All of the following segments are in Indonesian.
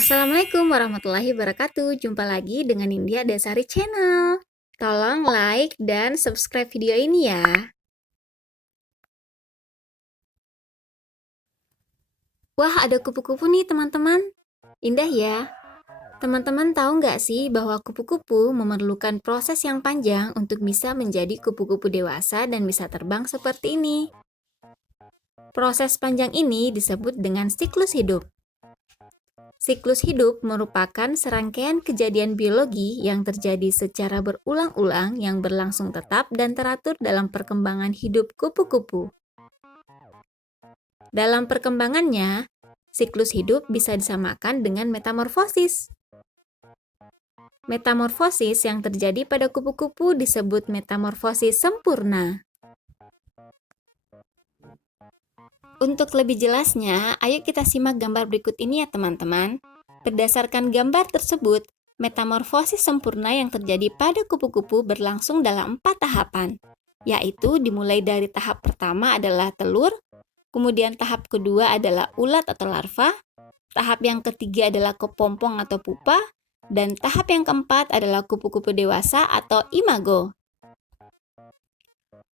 Assalamualaikum warahmatullahi wabarakatuh. Jumpa lagi dengan India Dasari Channel. Tolong like dan subscribe video ini ya. Wah, ada kupu-kupu nih teman-teman. Indah ya. Teman-teman tahu nggak sih bahwa kupu-kupu memerlukan proses yang panjang untuk bisa menjadi kupu-kupu dewasa dan bisa terbang seperti ini. Proses panjang ini disebut dengan siklus hidup. Siklus hidup merupakan serangkaian kejadian biologi yang terjadi secara berulang-ulang yang berlangsung tetap dan teratur dalam perkembangan hidup kupu-kupu. Dalam perkembangannya, siklus hidup bisa disamakan dengan metamorfosis. Metamorfosis yang terjadi pada kupu-kupu disebut metamorfosis sempurna. Untuk lebih jelasnya, ayo kita simak gambar berikut ini ya teman-teman. Berdasarkan gambar tersebut, metamorfosis sempurna yang terjadi pada kupu-kupu berlangsung dalam 4 tahapan, yaitu dimulai dari tahap pertama adalah telur, kemudian tahap kedua adalah ulat atau larva, tahap yang ketiga adalah kepompong atau pupa, dan tahap yang keempat adalah kupu-kupu dewasa atau imago.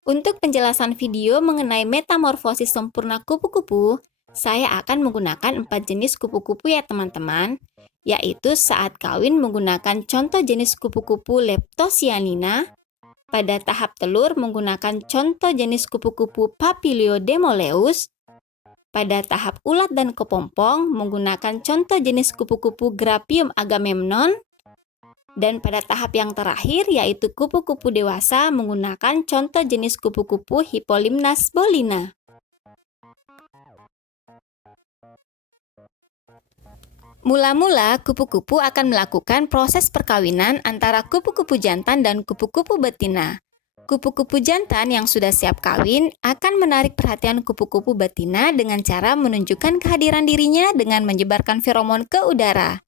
Untuk penjelasan video mengenai metamorfosis sempurna kupu-kupu, saya akan menggunakan 4 jenis kupu-kupu ya teman-teman, yaitu saat kawin menggunakan contoh jenis kupu-kupu Leptocyanina, pada tahap telur menggunakan contoh jenis kupu-kupu Papiliodemoleus, pada tahap ulat dan kepompong menggunakan contoh jenis kupu-kupu Graphium agamemnon, dan pada tahap yang terakhir yaitu kupu-kupu dewasa menggunakan contoh jenis kupu-kupu Hippolimnas bolina. Mula-mula, kupu-kupu akan melakukan proses perkawinan antara kupu-kupu jantan dan kupu-kupu betina. Kupu-kupu jantan yang sudah siap kawin akan menarik perhatian kupu-kupu betina dengan cara menunjukkan kehadiran dirinya dengan menyebarkan feromon ke udara.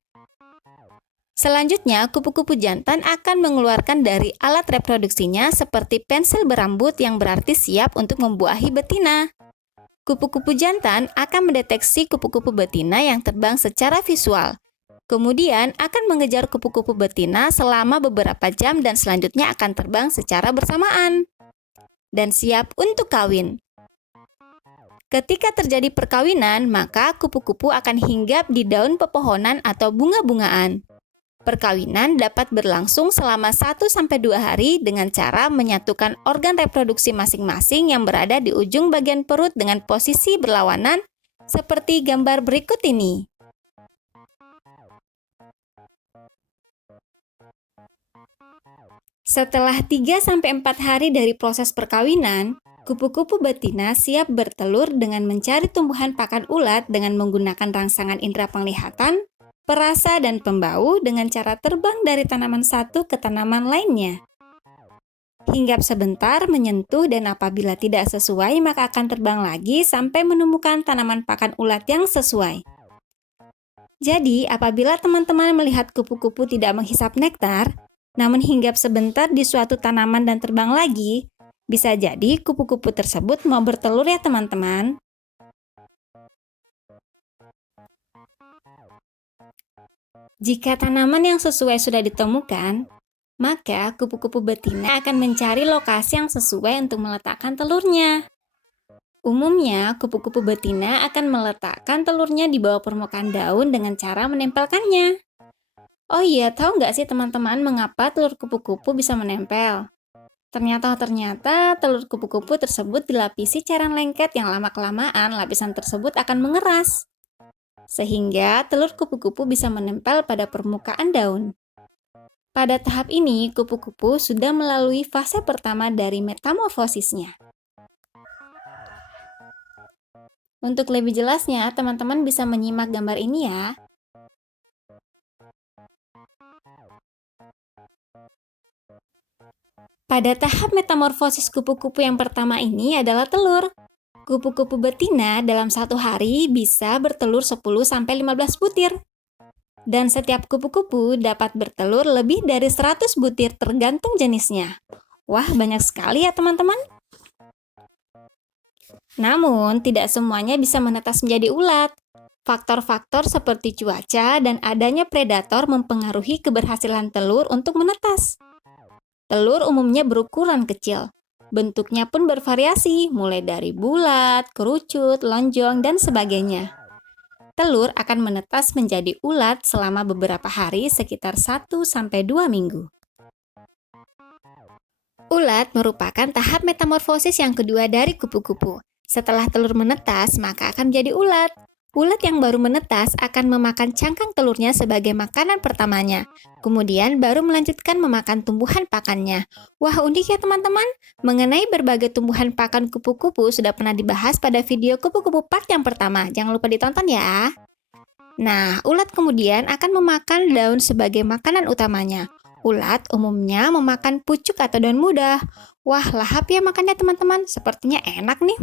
Selanjutnya, kupu-kupu jantan akan mengeluarkan dari alat reproduksinya seperti pensil berambut yang berarti siap untuk membuahi betina. Kupu-kupu jantan akan mendeteksi kupu-kupu betina yang terbang secara visual. Kemudian akan mengejar kupu-kupu betina selama beberapa jam dan selanjutnya akan terbang secara bersamaan. Dan siap untuk kawin. Ketika terjadi perkawinan, maka kupu-kupu akan hinggap di daun pepohonan atau bunga-bungaan. Perkawinan dapat berlangsung selama 1-2 hari dengan cara menyatukan organ reproduksi masing-masing yang berada di ujung bagian perut dengan posisi berlawanan seperti gambar berikut ini. Setelah 3-4 hari dari proses perkawinan, kupu-kupu betina siap bertelur dengan mencari tumbuhan pakan ulat dengan menggunakan rangsangan indera penglihatan, perasa, dan pembau dengan cara terbang dari tanaman satu ke tanaman lainnya. Hinggap sebentar, menyentuh, dan apabila tidak sesuai maka akan terbang lagi sampai menemukan tanaman pakan ulat yang sesuai. Jadi, apabila teman-teman melihat kupu-kupu tidak menghisap nektar, namun hinggap sebentar di suatu tanaman dan terbang lagi, bisa jadi kupu-kupu tersebut mau bertelur ya teman-teman. Jika tanaman yang sesuai sudah ditemukan, maka kupu-kupu betina akan mencari lokasi yang sesuai untuk meletakkan telurnya. Umumnya, kupu-kupu betina akan meletakkan telurnya di bawah permukaan daun dengan cara menempelkannya. Oh iya, tahu nggak sih teman-teman mengapa telur kupu-kupu bisa menempel? Ternyata telur kupu-kupu tersebut dilapisi cairan lengket yang lama-kelamaan lapisan tersebut akan mengeras. Sehingga telur kupu-kupu bisa menempel pada permukaan daun. Pada tahap ini, kupu-kupu sudah melalui fase pertama dari metamorfosisnya. Untuk lebih jelasnya, teman-teman bisa menyimak gambar ini ya. Pada tahap metamorfosis kupu-kupu yang pertama ini adalah telur. Kupu-kupu betina dalam 1 hari bisa bertelur 10-15 butir. Dan setiap kupu-kupu dapat bertelur lebih dari 100 butir tergantung jenisnya. Wah, banyak sekali ya teman-teman. Namun, tidak semuanya bisa menetas menjadi ulat. Faktor-faktor seperti cuaca dan adanya predator mempengaruhi keberhasilan telur untuk menetas. Telur umumnya berukuran kecil. Bentuknya pun bervariasi, mulai dari bulat, kerucut, lonjong, dan sebagainya. Telur akan menetas menjadi ulat selama beberapa hari sekitar 1-2 minggu. Ulat merupakan tahap metamorfosis yang kedua dari kupu-kupu. Setelah telur menetas, maka akan menjadi ulat. Ulat yang baru menetas akan memakan cangkang telurnya sebagai makanan pertamanya. Kemudian baru melanjutkan memakan tumbuhan pakannya. Wah, unik ya teman-teman. Mengenai berbagai tumbuhan pakan kupu-kupu sudah pernah dibahas pada video kupu-kupu part yang pertama. Jangan lupa ditonton ya. Nah, ulat kemudian akan memakan daun sebagai makanan utamanya. Ulat umumnya memakan pucuk atau daun muda. Wah, lahap ya makannya teman-teman. Sepertinya enak nih.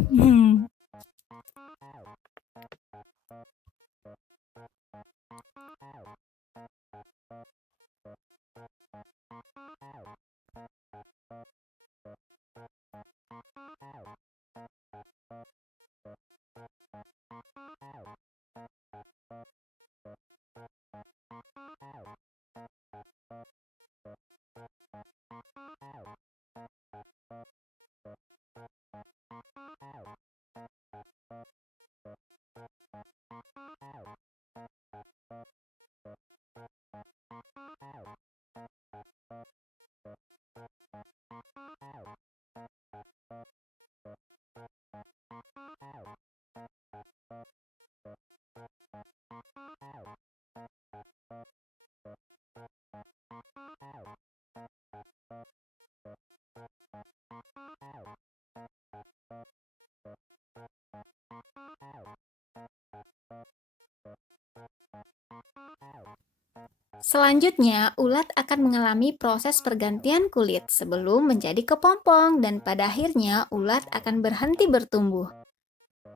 Selanjutnya, ulat akan mengalami proses pergantian kulit sebelum menjadi kepompong dan pada akhirnya ulat akan berhenti bertumbuh.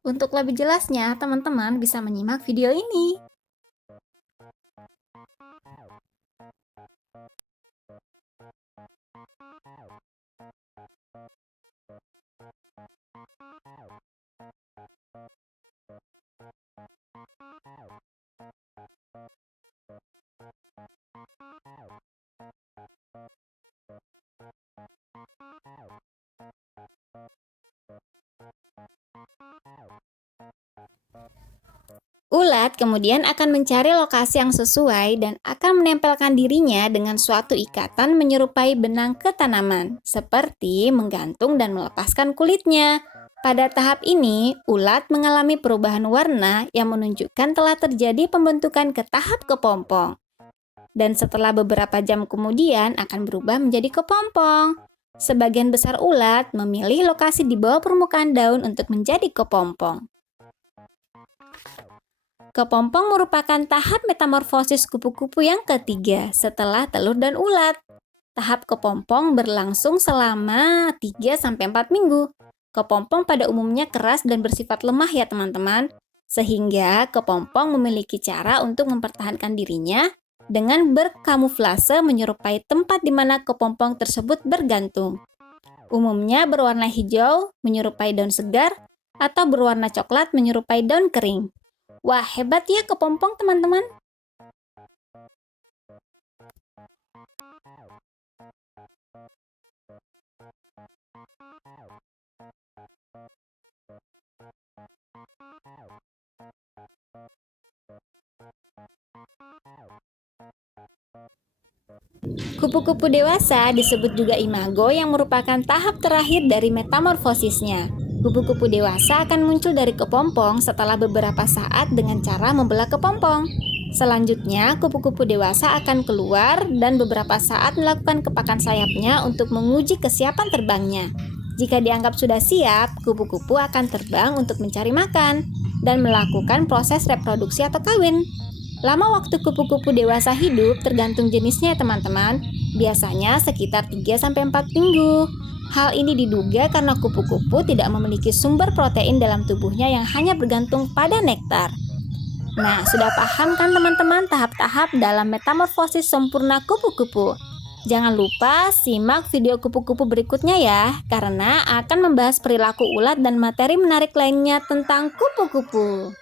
Untuk lebih jelasnya, teman-teman bisa menyimak video ini. Ulat kemudian akan mencari lokasi yang sesuai dan akan menempelkan dirinya dengan suatu ikatan menyerupai benang ke tanaman, seperti menggantung dan melepaskan kulitnya. Pada tahap ini, ulat mengalami perubahan warna yang menunjukkan telah terjadi pembentukan ke tahap kepompong. Dan setelah beberapa jam kemudian akan berubah menjadi kepompong. Sebagian besar ulat memilih lokasi di bawah permukaan daun untuk menjadi kepompong. Kepompong merupakan tahap metamorfosis kupu-kupu yang ketiga setelah telur dan ulat. Tahap kepompong berlangsung selama 3-4 minggu. Kepompong pada umumnya keras dan bersifat lemah ya teman-teman, sehingga kepompong memiliki cara untuk mempertahankan dirinya dengan berkamuflase menyerupai tempat di mana kepompong tersebut bergantung. Umumnya berwarna hijau menyerupai daun segar atau berwarna coklat menyerupai daun kering. Wah, hebat ya kepompong teman-teman. Kupu-kupu dewasa disebut juga imago yang merupakan tahap terakhir dari metamorfosisnya. Kupu-kupu dewasa akan muncul dari kepompong setelah beberapa saat dengan cara membelah kepompong. Selanjutnya, kupu-kupu dewasa akan keluar dan beberapa saat melakukan kepakan sayapnya untuk menguji kesiapan terbangnya. Jika dianggap sudah siap, kupu-kupu akan terbang untuk mencari makan dan melakukan proses reproduksi atau kawin. Lama waktu kupu-kupu dewasa hidup tergantung jenisnya teman-teman, biasanya sekitar 3-4 minggu. Hal ini diduga karena kupu-kupu tidak memiliki sumber protein dalam tubuhnya yang hanya bergantung pada nektar. Nah, sudah paham kan teman-teman tahap-tahap dalam metamorfosis sempurna kupu-kupu? Jangan lupa simak video kupu-kupu berikutnya ya, karena akan membahas perilaku ulat dan materi menarik lainnya tentang kupu-kupu.